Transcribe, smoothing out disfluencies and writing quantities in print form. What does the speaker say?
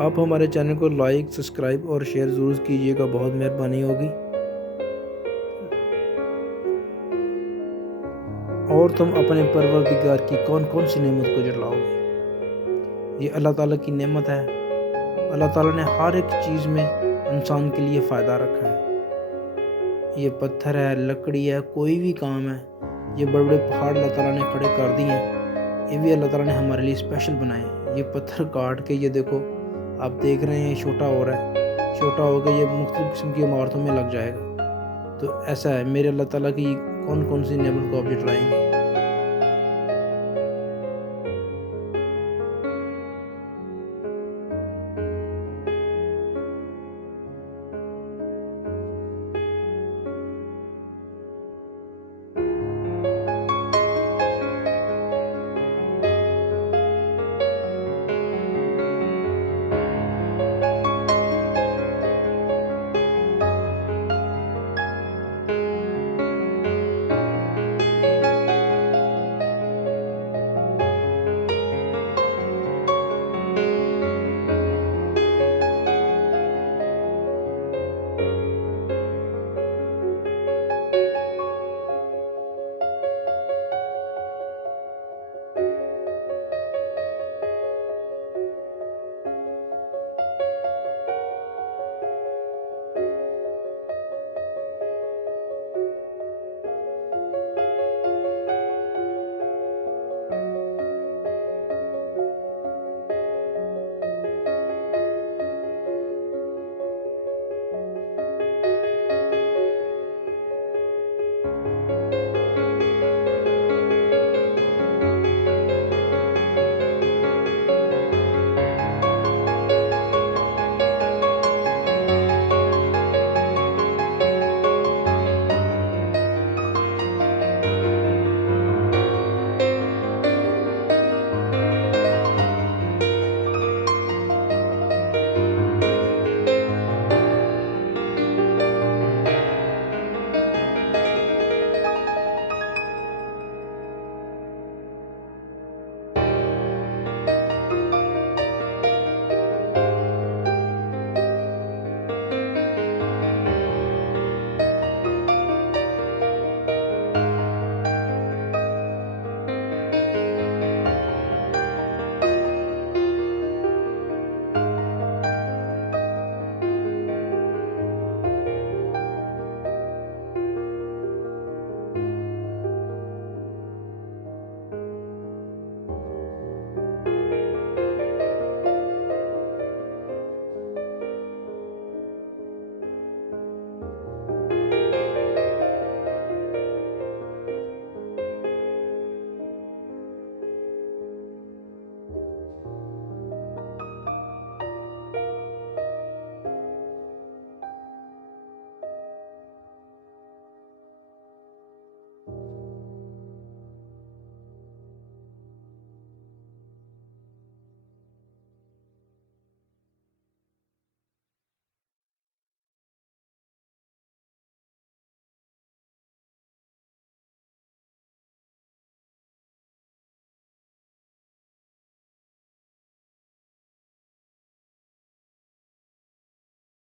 آپ ہمارے چینل کو لائک، سبسکرائب اور شیئر ضرور کیجیے گا، بہت مہربانی ہوگی۔ اور تم اپنے پروردگار کی کون کون سی نعمت کو جھٹلاؤ گے؟ یہ اللہ تعالیٰ کی نعمت ہے۔ اللہ تعالیٰ نے ہر ایک چیز میں انسان کے لیے فائدہ رکھا ہے۔ یہ پتھر ہے، لکڑی ہے، کوئی بھی کام ہے، یہ بڑے بڑے پہاڑ اللہ تعالیٰ نے کھڑے کر دیے ہیں، یہ بھی اللہ تعالیٰ نے ہمارے لیے اسپیشل بنائے ہیں۔ یہ پتھر کاٹ کے یہ دیکھو، آپ دیکھ رہے ہیں چھوٹا ہو رہا ہے، چھوٹا ہو کے یہ مختلف قسم کی عمارتوں میں لگ جائے گا۔ تو ایسا ہے، میرے اللہ تعالیٰ کی کون کون سی نعمت کو آپ جھٹلائیں گے؟